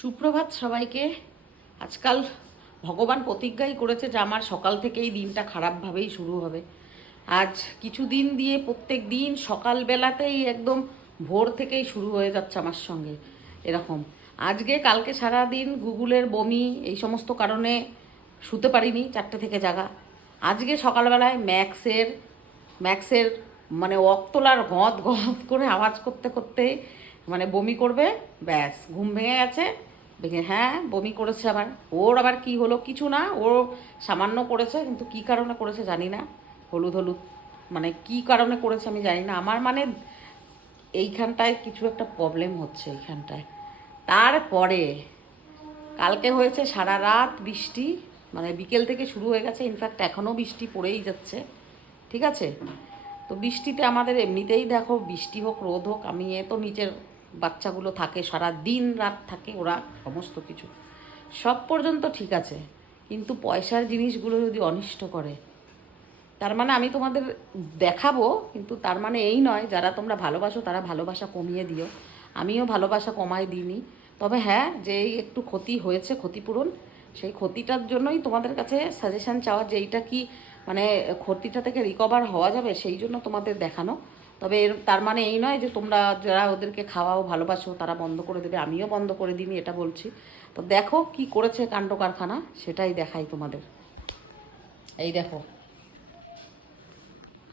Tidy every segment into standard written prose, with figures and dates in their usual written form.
সুপ্রভাত সবাইকে। আজকাল ভগবান প্রতিজ্ঞাই করেছে যে আমার সকাল থেকেই দিনটা খারাপভাবেই শুরু হবে। আজ কিছুদিন দিয়ে প্রত্যেক দিন সকালবেলাতেই একদম ভোর থেকেই শুরু হয়ে যাচ্ছে আমার সঙ্গে এরকম। আজকে কালকে সারা দিন গুগলের বমি এই সমস্ত কারণে শুতে পারিনি, 4টে থেকে জাগা। আজকে সকালবেলায় ম্যাক্সের মানে অক্তলার গঁদ গঁদ করে আওয়াজ করতে করতে মানে বমি করবে, ব্যাস ঘুম ভেঙে গেছে। ভেঙে হ্যাঁ বমি করেছে আবার। ওর আবার কি হলো কিছু না, ওর সামান্য করেছে, কিন্তু কি কারণে করেছে জানি না। হলুদ হলুদ মানে কি কারণে করেছে আমি জানি না। আমার মানে এইখানটায় কিছু একটা প্রবলেম হচ্ছে এইখানটায়। তারপরে কালকে হয়েছে সারা রাত বৃষ্টি, মানে বিকেল থেকে শুরু হয়ে গেছে, ইনফ্যাক্ট এখনও বৃষ্টি পড়েই যাচ্ছে। ঠিক আছে, তো বৃষ্টিতে আমাদের এমনিতেই দেখো বৃষ্টি হোক রোদ হোক, আমি তো নিচের বাচ্চাগুলো থাকে সারা দিন রাত থাকে, ওরা সমস্ত কিছু সব পর্যন্ত ঠিক আছে, কিন্তু পয়সার জিনিসগুলো যদি অনিষ্ট করে তার মানে আমি তোমাদের দেখাবো, কিন্তু তার মানে এই নয় যারা তোমরা ভালোবাসো তারা ভালোবাসা কমিয়ে দিও। আমিও ভালোবাসা কমাই দিইনি, তবে হ্যাঁ যে এই একটু ক্ষতি হয়েছে ক্ষতিপূরণ, সেই ক্ষতিটার জন্যই তোমাদের কাছে সাজেশান চাওয়া যে এইটা কি মানে ক্ষতিটা থেকে রিকভার হওয়া যাবে, সেই জন্য তোমাদের দেখানো। তবে এর তার মানে এই নয় যে তোমরা যারা ওদেরকে খাওয়াও ভালোবাসো তারা বন্ধ করে দেবে, আমিও বন্ধ করে দিইনি এটা বলছি। তো দেখো কি করেছে কাণ্ড কারখানা, সেটাই দেখাই তোমাদের। এই দেখো,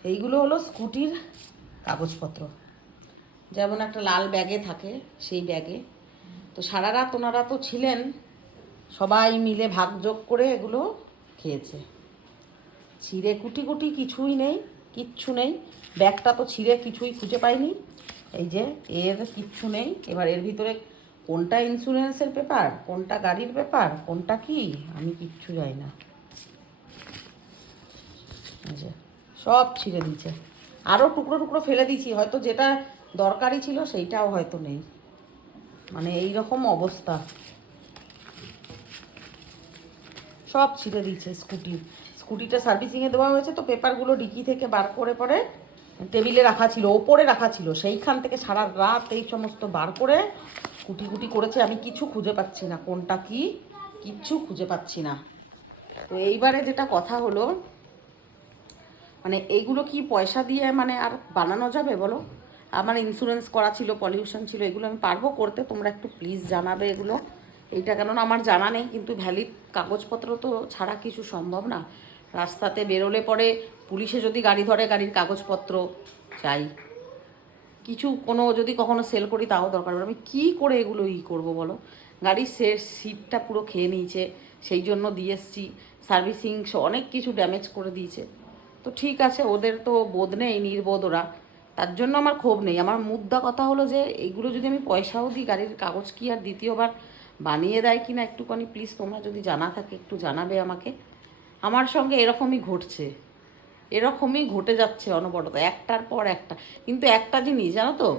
এইগুলো হলো স্কুটির কাগজপত্র, যেমন একটা লাল ব্যাগে থাকে সেই ব্যাগে। তো সারা রাত ওনারা তো ছিলেন, সবাই মিলে ভাগযোগ করে এগুলো খেয়েছে। ছিঁড়ে কুটি কুটি কিছুই নেই, কিচ্ছু নেই। ব্যাগটা তো ছিঁড়ে কিছুই খুঁজে পাইনি, এই যে এর কিচ্ছু নেই। এবার এর ভিতরে কোনটা ইন্স্যুরেন্সের পেপার, কোনটা গাড়ির পেপার, কোনটা কি আমি কিচ্ছু জানি না। এই যে সব ছিঁড়ে দিয়েছে, আরও টুকরো টুকরো ফেলে দিয়েছি, হয়তো যেটা দরকারি ছিল সেইটাও হয়তো নেই, মানে এই রকম অবস্থা। সব ছিঁড়ে দিয়েছে। স্কুটিটা সার্ভিসিংয়ে দেওয়া হয়েছে, তো পেপারগুলো ডিকি থেকে বার করে পরে টেবিলে রাখা ছিল, ওপরে রাখা ছিল, সেইখান থেকে সারা রাত এই সমস্ত বার করে কুটি কুটি করেছে। আমি কিছু খুঁজে পাচ্ছি না কোনটা কি, কিচ্ছু খুঁজে পাচ্ছি না। তো এইবারে যেটা কথা হলো, মানে এইগুলো কি পয়সা দিয়ে মানে আর বানানো যাবে বলো? আমার ইন্স্যুরেন্স করা ছিল, পলিউশন ছিল, এগুলো আমি পারবো করতে? তোমরা একটু প্লিজ জানাবে এগুলো। এইটা কেননা আমার জানা নেই, কিন্তু ভ্যালিড কাগজপত্র তো ছাড়া কিছু সম্ভব না। রাস্তাতে বেরোলে পরে পুলিশে যদি গাড়ি ধরে গাড়ির কাগজপত্র চাই, কিছু কোনো যদি কখনো সেল করি তাও দরকার হবে। আমি কী করে এগুলো করবো বলো? গাড়ির সিটটা পুরো খেয়ে নিয়েছে, সেই জন্য দিয়ে এসছি। সার্ভিসিং অনেক কিছু ড্যামেজ করে দিয়েছে। তো ঠিক আছে, ওদের তো বোধ নেই, নির্বোধ ওরা, তার জন্য আমার ক্ষোভ নেই। আমার মুদ্রা কথা হলো যে এইগুলো যদি আমি পয়সাও দিই, গাড়ির কাগজ কি আর দ্বিতীয়বার বানিয়ে দেয় কি না একটুখানি প্লিজ তোমরা যদি জানা থাকে একটু জানাবে আমাকে। আমার সঙ্গে এরকমই ঘটছে, এরকমই ঘটে যাচ্ছে অনবরত, একটার পর একটা। কিন্তু একটা জিনিস জানো তো,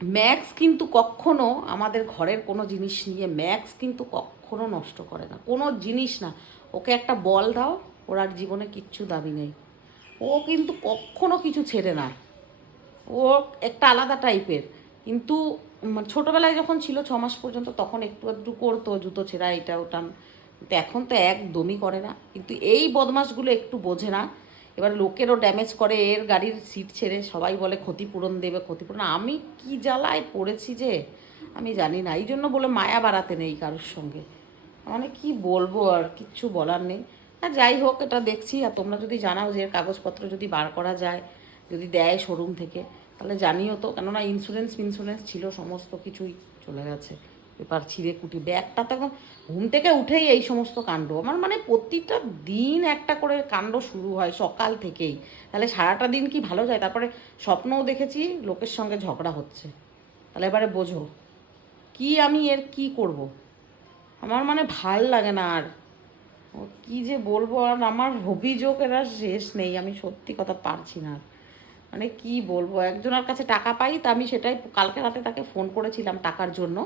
ম্যাক্স কিন্তু কখনো আমাদের ঘরের কোনো জিনিস নিয়ে ম্যাক্স কিন্তু কখনো নষ্ট করে না, কোনো জিনিস না। ওকে একটা বল দাও, ওর আর জীবনে কিচ্ছু দাবি নেই, ও কিন্তু কখনো কিছু ছেড়ে না। ও একটা আলাদা টাইপের, কিন্তু ছোটোবেলায় যখন ছিল 6 মাস পর্যন্ত তখন একটু একটু করতো, জুতো ছেঁড়া এটা ওটা, কিন্তু এখন তো একদমই করে না। কিন্তু এই বদমাশগুলো একটু বোঝে না। এবার লোকেরও ড্যামেজ করে, এর গাড়ির সিট ছেড়ে সবাই বলে ক্ষতিপূরণ দেবে, ক্ষতিপূরণ। আমি কি জ্বালায় পড়েছি যে আমি জানি না, এই জন্য বলে মায়া বাড়াতে নেই কারোর সঙ্গে, মানে কি বলবো আর কিচ্ছু বলার নেই। আর যাই হোক, এটা দেখছি। আর তোমরা যদি জানাও যে এর কাগজপত্র যদি বার করা যায়, যদি দেয় শোরুম থেকে, তাহলে জানিও তো, কেননা ইন্স্যুরেন্স ছিল, সমস্ত কিছুই চলে গেছে। পেপার ছিঁড়ে কুটি, ব্যাগটা তো ঘুম থেকে উঠেই এই সমস্ত কাণ্ড। আমার মানে প্রতিটা দিন একটা করে কাণ্ড শুরু হয় সকাল থেকেই, তাহলে সারাটা দিন কি ভালো যায়? তারপরে স্বপ্নও দেখেছি লোকের সঙ্গে ঝগড়া হচ্ছে, তাহলে এবারে বোঝো কি আমি এর কি করব। আমার মানে ভাল লাগে না আর, ও কী যে বলবো। আর আমার অভিযোগ এরা শেষ নেই, আমি সত্যি কথা পারছি না। মানে কি বলবো, একজনের কাছে টাকা পাই, তা আমি সেটাই কালকে রাতে তাকে ফোন করেছিলাম টাকার জন্য,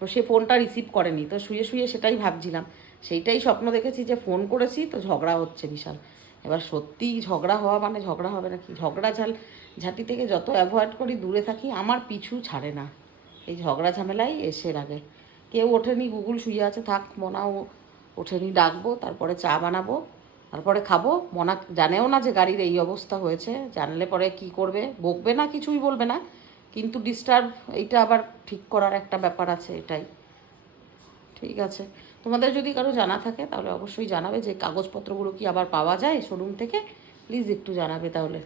তো সে ফোনটা রিসিভ করেনি। তো শুয়ে শুয়ে সেটাই ভাবছিলাম, সেইটাই স্বপ্ন দেখেছি যে ফোন করেছি তো ঝগড়া হচ্ছে বিশাল। এবার সত্যিই ঝগড়া হওয়া মানে ঝগড়া হবে নাকি? ঝাঁটি থেকে যত অ্যাভয়েড করি, দূরে থাকি, আমার পিছু ছাড়ে না, এই ঝগড়া ঝামেলাই এসে লাগে। কেউ ওঠেনি, গুগল শুয়ে আছে, থাক, মনাও ওঠেনি, ডাকবো, তারপরে চা বানাবো, তারপরে খাবো। মনা জানেও না যে গাড়ির এই অবস্থা হয়েছে, জানলে পরে কি করবে, বকবে না, কিছুই বলবে না, কিন্তু ডিস্টার্ব, এইটা আবার ঠিক করার একটা ব্যাপার আছে, এটাই। ঠিক আছে, তোমাদের যদি কারো জানা থাকে তাহলে অবশ্যই জানাবে যে কাগজপত্রগুলো কি আবার পাওয়া যায় শোরুম থেকে, প্লিজ একটু জানাবে তাহলে।